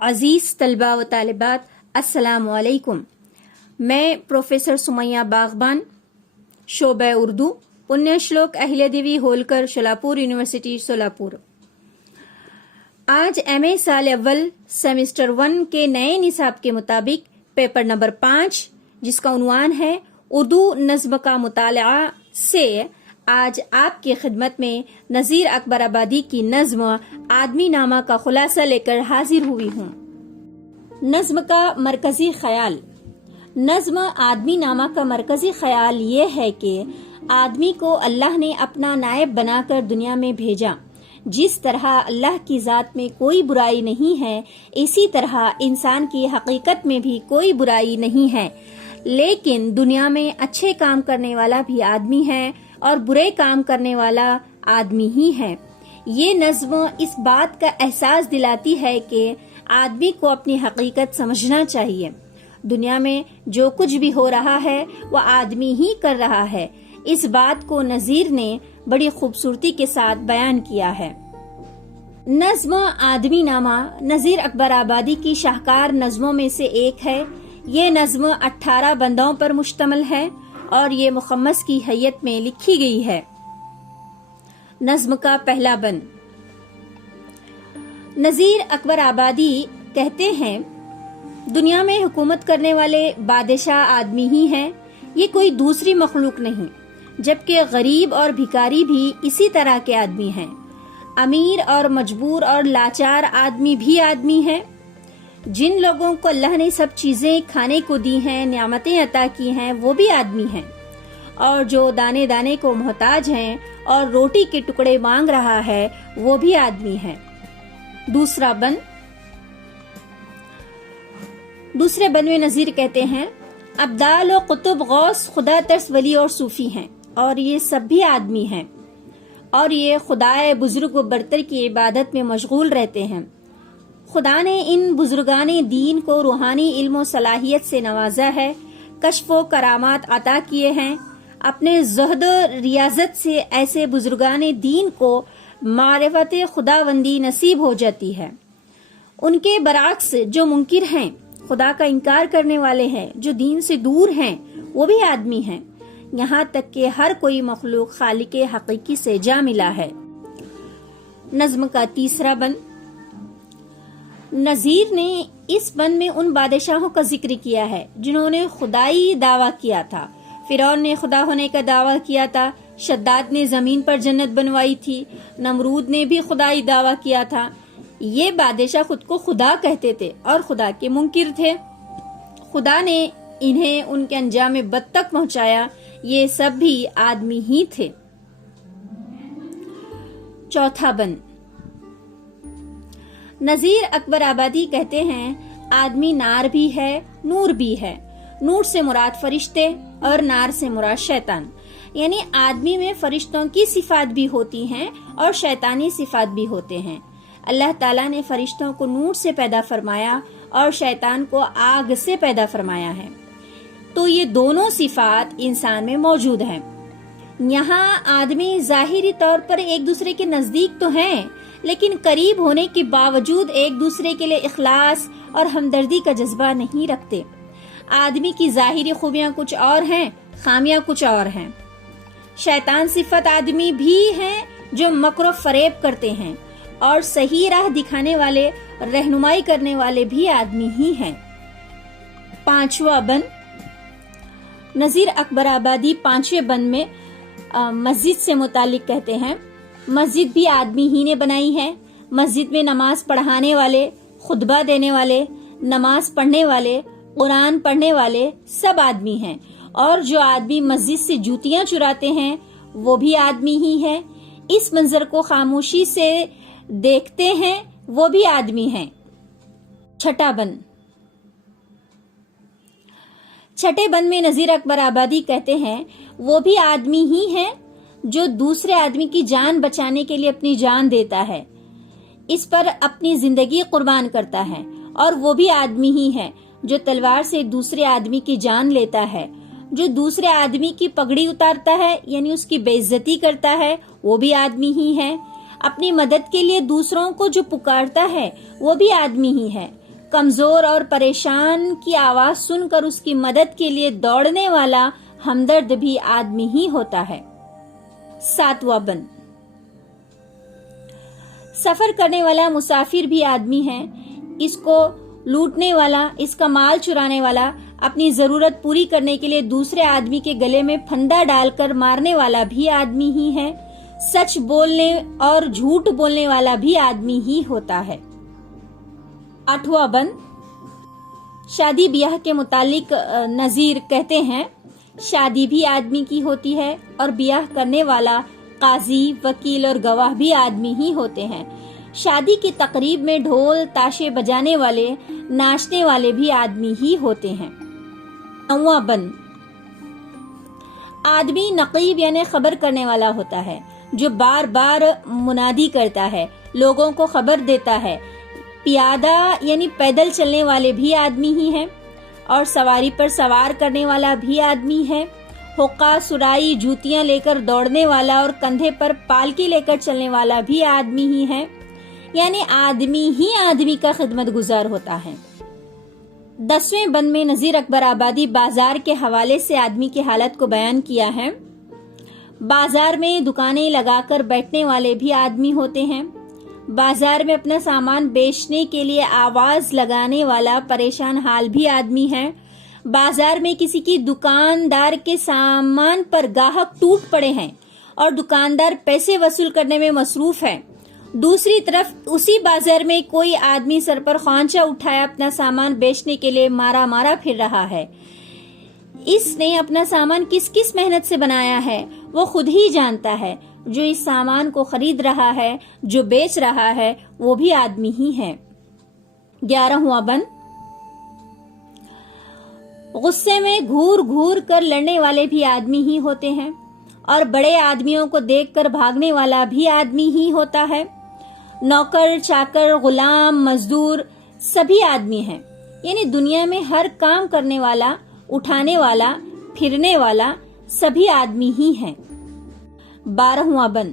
عزیز طلباء و طالبات السلام علیکم. میں پروفیسر سمیہ باغبان شعبہ اردو پنیہ شلوک اہلیہ دیوی ہولکر شلاپور یونیورسٹی سولاپور. آج ایم اے سال اول سیمسٹر 1 کے نئے نصاب کے مطابق پیپر نمبر 5 جس کا عنوان ہے اردو نظم کا مطالعہ سے آج آپ کی خدمت میں نذیر اکبر آبادی کی نظم آدمی نامہ کا خلاصہ لے کر حاضر ہوئی ہوں. نظم کا مرکزی خیال. نظم آدمی نامہ کا مرکزی خیال یہ ہے کہ آدمی کو اللہ نے اپنا نائب بنا کر دنیا میں بھیجا. جس طرح اللہ کی ذات میں کوئی برائی نہیں ہے اسی طرح انسان کی حقیقت میں بھی کوئی برائی نہیں ہے، لیکن دنیا میں اچھے کام کرنے والا بھی آدمی ہے اور برے کام کرنے والا آدمی ہی ہے. یہ نظم اس بات کا احساس دلاتی ہے کہ آدمی کو اپنی حقیقت سمجھنا چاہیے. دنیا میں جو کچھ بھی ہو رہا ہے وہ آدمی ہی کر رہا ہے. اس بات کو نذیر نے بڑی خوبصورتی کے ساتھ بیان کیا ہے. نظم آدمی نامہ نذیر اکبر آبادی کی شاہکار نظموں میں سے ایک ہے. یہ نظم 18 بندوں پر مشتمل ہے اور یہ مخمس کی حیت میں لکھی گئی ہے. نظم کا پہلا بند. نذیر اکبر آبادی کہتے ہیں دنیا میں حکومت کرنے والے بادشاہ آدمی ہی ہیں، یہ کوئی دوسری مخلوق نہیں، جبکہ غریب اور بھکاری بھی اسی طرح کے آدمی ہیں. امیر اور مجبور اور لاچار آدمی بھی آدمی ہیں. جن لوگوں کو اللہ نے سب چیزیں کھانے کو دی ہیں، نعمتیں عطا کی ہیں، وہ بھی آدمی ہیں. اور جو دانے دانے کو محتاج ہیں اور روٹی کے ٹکڑے مانگ رہا ہے وہ بھی آدمی ہے. دوسرا بند. دوسرے بند میں نذیر کہتے ہیں ابدال و قطب غوث خدا ترس ولی اور صوفی ہیں اور یہ سب بھی آدمی ہیں اور یہ خدائے بزرگ و برتر کی عبادت میں مشغول رہتے ہیں. خدا نے ان بزرگان دین کو روحانی علم و صلاحیت سے نوازا ہے، کشف و کرامات عطا کیے ہیں. اپنے زہد و ریاضت سے ایسے بزرگان دین کو معرفت خداوندی نصیب ہو جاتی ہے. ان کے برعکس جو منکر ہیں، خدا کا انکار کرنے والے ہیں، جو دین سے دور ہیں، وہ بھی آدمی ہیں. یہاں تک کہ ہر کوئی مخلوق خالق حقیقی سے جا ملا ہے. نظم کا تیسرا بند. نذیر نے اس بند میں ان بادشاہوں کا ذکر کیا ہے جنہوں نے خدائی دعویٰ کیا تھا. فرعون نے خدا ہونے کا دعویٰ کیا تھا، شداد نے زمین پر جنت بنوائی تھی، نمرود نے بھی خدائی دعویٰ کیا تھا. یہ بادشاہ خود کو خدا کہتے تھے اور خدا کے منکر تھے. خدا نے انہیں ان کے انجام بد تک پہنچایا. یہ سب بھی آدمی ہی تھے. چوتھا بند. نذیر اکبر آبادی کہتے ہیں آدمی نار بھی ہے، نور بھی ہے. نور سے مراد فرشتے اور نار سے مراد شیطان، یعنی آدمی میں فرشتوں کی صفات بھی ہوتی ہیں اور شیطانی صفات بھی ہوتے ہیں. اللہ تعالیٰ نے فرشتوں کو نور سے پیدا فرمایا اور شیطان کو آگ سے پیدا فرمایا ہے، تو یہ دونوں صفات انسان میں موجود ہیں. یہاں آدمی ظاہری طور پر ایک دوسرے کے نزدیک تو ہیں، لیکن قریب ہونے کے باوجود ایک دوسرے کے لیے اخلاص اور ہمدردی کا جذبہ نہیں رکھتے. آدمی کی ظاہری خوبیاں کچھ اور ہیں، خامیاں کچھ اور ہیں. شیطان صفت آدمی بھی ہیں جو مکر و فریب کرتے ہیں، اور صحیح راہ دکھانے والے، رہنمائی کرنے والے بھی آدمی ہی ہیں. پانچواں بند. نذیر اکبر آبادی پانچویں بند میں مسجد سے متعلق کہتے ہیں مسجد بھی آدمی ہی نے بنائی ہے. مسجد میں نماز پڑھانے والے، خطبہ دینے والے، نماز پڑھنے والے، قرآن پڑھنے والے سب آدمی ہیں، اور جو آدمی مسجد سے جوتیاں چراتے ہیں وہ بھی آدمی ہی ہے. اس منظر کو خاموشی سے دیکھتے ہیں وہ بھی آدمی ہیں. چھٹا بند. چھٹے بند میں نذیر اکبر آبادی کہتے ہیں وہ بھی آدمی ہی ہیں جو دوسرے آدمی کی جان بچانے کے لیے اپنی جان دیتا ہے، اس پر اپنی زندگی قربان کرتا ہے. اور وہ بھی آدمی ہی ہے جو تلوار سے دوسرے آدمی کی جان لیتا ہے، جو دوسرے آدمی کی پگڑی اتارتا ہے یعنی اس کی بے عزتی کرتا ہے، وہ بھی آدمی ہی ہے. اپنی مدد کے لیے دوسروں کو جو پکارتا ہے وہ بھی آدمی ہی ہے. کمزور اور پریشان کی آواز سن کر اس کی مدد کے لیے دوڑنے والا ہمدرد بھی آدمی ہی ہوتا ہے۔ 7واں بند، سفر کرنے والا مسافر بھی آدمی ہے، اس کو لوٹنے والا، اس کا مال چرانے والا، اپنی ضرورت پوری کرنے کے لیے دوسرے آدمی کے گلے میں پھندا ڈال کر مارنے والا بھی آدمی ہی ہے، سچ بولنے اور جھوٹ بولنے والا بھی آدمی ہی ہوتا ہے۔ 8واں بند، شادی بیاہ کے متعلق نذیر کہتے ہیں شادی بھی آدمی کی ہوتی ہے اور بیاہ کرنے والا قاضی، وکیل اور گواہ بھی آدمی ہی ہوتے ہیں۔ شادی کی تقریب میں ڈھول تاشے بجانے والے، ناچنے والے بھی آدمی ہی ہوتے ہیں۔ 9واں بند، آدمی نقیب یعنی خبر کرنے والا ہوتا ہے، جو بار بار منادی کرتا ہے، لوگوں کو خبر دیتا ہے۔ پیادہ یعنی پیدل چلنے والے بھی آدمی ہی ہیں، اور سواری پر سوار کرنے والا بھی آدمی ہے۔ حقہ، سرائی، جوتیاں لے کر دوڑنے والا اور کندھے پر پالکی لے کر چلنے والا بھی آدمی ہی ہے، یعنی آدمی ہی آدمی کا خدمت گزار ہوتا ہے۔ 10ویں بند میں نذیر اکبر آبادی بازار کے حوالے سے آدمی کی حالت کو بیان کیا ہے۔ بازار میں دکانیں لگا کر بیٹھنے والے بھی آدمی ہوتے ہیں۔ بازار میں اپنا سامان بیچنے کے لیے آواز لگانے والا پریشان حال بھی آدمی ہے۔ بازار میں کسی کی دکاندار کے سامان پر گاہک ٹوٹ پڑے ہیں اور دکاندار پیسے وصول کرنے میں مصروف ہے۔ دوسری طرف اسی بازار میں کوئی آدمی سر پر خوانچہ اٹھایا اپنا سامان بیچنے کے لیے مارا پھر رہا ہے۔ اس نے اپنا سامان کس کس محنت سے بنایا ہے وہ خود ہی جانتا ہے۔ جو اس سامان کو خرید رہا ہے، جو بیچ رہا ہے، وہ بھی آدمی ہی ہے۔ 11واں بند، غصے میں گھور گھور کر لڑنے والے بھی آدمی ہی ہوتے ہیں، اور بڑے آدمیوں کو دیکھ کر بھاگنے والا بھی آدمی ہی ہوتا ہے۔ نوکر، چاکر، غلام، مزدور سبھی آدمی ہیں، یعنی دنیا میں ہر کام کرنے والا، اٹھانے والا، پھرنے والا سبھی آدمی ہی ہیں۔ 12واں بند،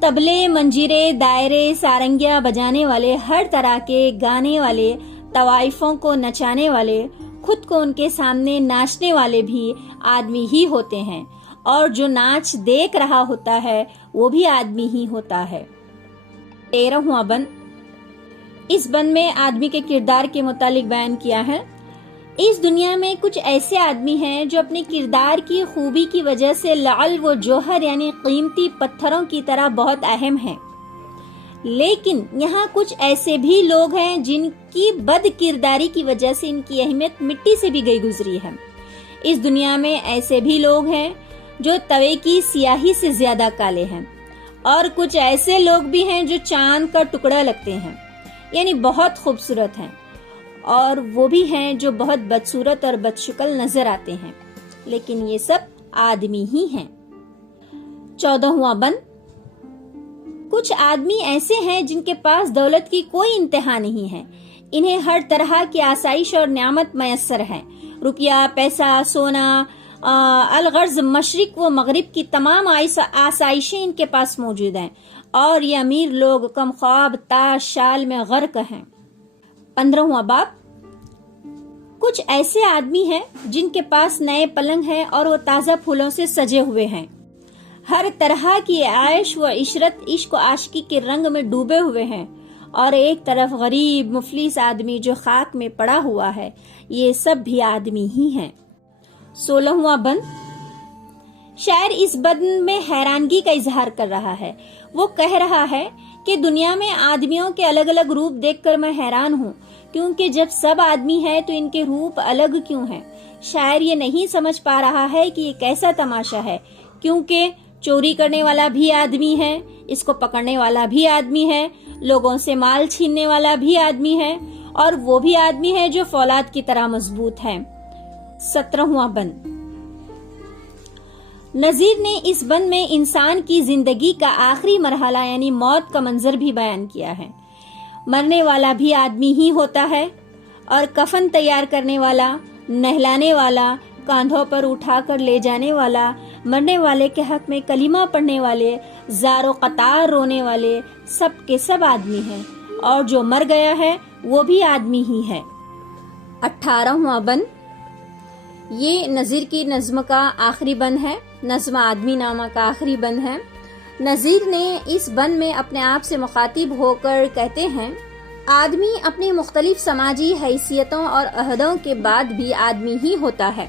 طبلے، منجیرے، دائرے، سارنگیاں بجانے والے، ہر طرح کے گانے والے، طوائفوں کو نچانے والے، خود کو ان کے سامنے ناچنے والے بھی آدمی ہی ہوتے ہیں، اور جو ناچ دیکھ رہا ہوتا ہے وہ بھی آدمی ہی ہوتا ہے۔ 13واں بند، اس بند میں آدمی کے کردار کے متعلق بیان کیا ہے۔ اس دنیا میں کچھ ایسے آدمی ہیں جو اپنے کردار کی خوبی کی وجہ سے لعل و جوہر یعنی قیمتی پتھروں کی طرح بہت اہم ہیں، لیکن یہاں کچھ ایسے بھی لوگ ہیں جن کی بد کرداری کی وجہ سے ان کی اہمیت مٹی سے بھی گئی گزری ہے۔ اس دنیا میں ایسے بھی لوگ ہیں جو توے کی سیاہی سے زیادہ کالے ہیں، اور کچھ ایسے لوگ بھی ہیں جو چاند کا ٹکڑا لگتے ہیں، یعنی بہت خوبصورت ہیں، اور وہ بھی ہیں جو بہت بدصورت اور بدشکل نظر آتے ہیں، لیکن یہ سب آدمی ہی ہیں۔ 14واں بند، کچھ آدمی ایسے ہیں جن کے پاس دولت کی کوئی انتہا نہیں ہے، انہیں ہر طرح کی آسائش اور نعمت میسر ہے، روپیہ، پیسہ، سونا، الغرض مشرق و مغرب کی تمام آسائشیں ان کے پاس موجود ہیں، اور یہ امیر لوگ کم خواب تاش شال میں غرق ہیں۔ 15واں باب، کچھ ایسے آدمی ہیں جن کے پاس نئے پلنگ ہیں اور وہ تازہ پھولوں سے سجے ہوئے ہیں، ہر طرح کی عیش و عشرت، عشق و عاشقی کے رنگ میں ڈوبے ہوئے ہیں، اور ایک طرف غریب مفلس آدمی جو خاک میں پڑا ہوا ہے، یہ سب بھی آدمی ہی ہیں۔ 16واں بند، شاعر اس بند میں حیرانگی کا اظہار کر رہا ہے۔ وہ کہہ رہا ہے کہ دنیا میں آدمیوں کے الگ الگ روپ دیکھ کر میں حیران ہوں، کیونکہ جب سب آدمی ہے تو ان کے روپ الگ کیوں ہیں؟ شاعر یہ نہیں سمجھ پا رہا ہے کہ یہ کیسا تماشا ہے، کیونکہ چوری کرنے والا بھی آدمی ہے، اس کو پکڑنے والا بھی آدمی ہے، لوگوں سے مال چھیننے والا بھی آدمی ہے، اور وہ بھی آدمی ہے جو فولاد کی طرح مضبوط ہے۔ 17واں بند، نذیر نے اس بند میں انسان کی زندگی کا آخری مرحلہ یعنی موت کا منظر بھی بیان کیا ہے۔ مرنے والا بھی آدمی ہی ہوتا ہے، اور کفن تیار کرنے والا، نہلانے والا، کاندھوں پر اٹھا کر لے جانے والا، مرنے والے کے حق میں کلمہ پڑھنے والے، زار و قطار رونے والے، سب کے سب آدمی ہیں، اور جو مر گیا ہے وہ بھی آدمی ہی ہے۔ 18واں بند، یہ نظیر کی نظم کا آخری بند ہے، نظم آدمی نامہ کا آخری بند ہے۔ نظیر نے اس بند میں اپنے آپ سے مخاطب ہو کر کہتے ہیں، آدمی اپنی مختلف سماجی حیثیتوں اور عہدوں کے بعد بھی آدمی ہی ہوتا ہے۔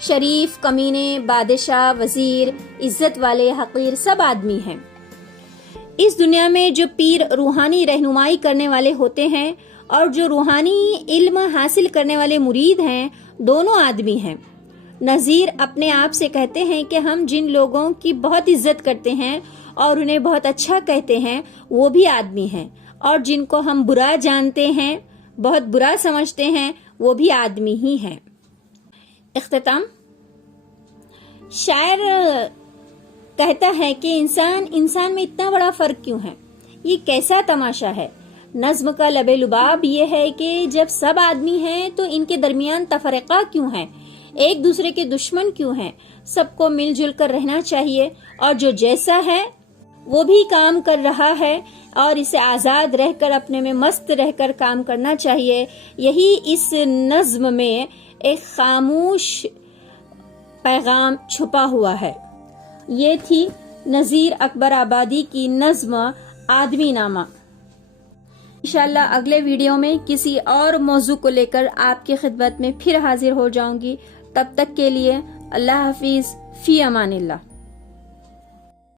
شریف، کمینے، بادشاہ، وزیر، عزت والے، حقیر، سب آدمی ہیں۔ اس دنیا میں جو پیر روحانی رہنمائی کرنے والے ہوتے ہیں اور جو روحانی علم حاصل کرنے والے مرید ہیں، دونوں آدمی ہیں۔ نظیر اپنے آپ سے کہتے ہیں کہ ہم جن لوگوں کی بہت عزت کرتے ہیں اور انہیں بہت اچھا کہتے ہیں، وہ بھی آدمی ہیں، اور جن کو ہم برا جانتے ہیں، بہت برا سمجھتے ہیں، وہ بھی آدمی ہی ہیں۔ اختتام، شاعر کہتا ہے کہ انسان میں اتنا بڑا فرق کیوں ہے؟ یہ کیسا تماشا ہے؟ نظم کا لب لباب یہ ہے کہ جب سب آدمی ہیں تو ان کے درمیان تفرقہ کیوں ہے؟ ایک دوسرے کے دشمن کیوں ہیں؟ سب کو مل جل کر رہنا چاہیے، اور جو جیسا ہے وہ بھی کام کر رہا ہے اور اسے آزاد رہ کر، اپنے میں مست رہ کر کام کرنا چاہیے۔ یہی اس نظم میں ایک خاموش پیغام چھپا ہوا ہے۔ یہ تھی نذیر اکبر آبادی کی نظم آدمی نامہ۔ انشاءاللہ اگلے ویڈیو میں کسی اور موضوع کو لے کر آپ کی خدمت میں پھر حاضر ہو جاؤں گی۔ تب تک کے لیے اللہ حافظ، فی امان اللہ۔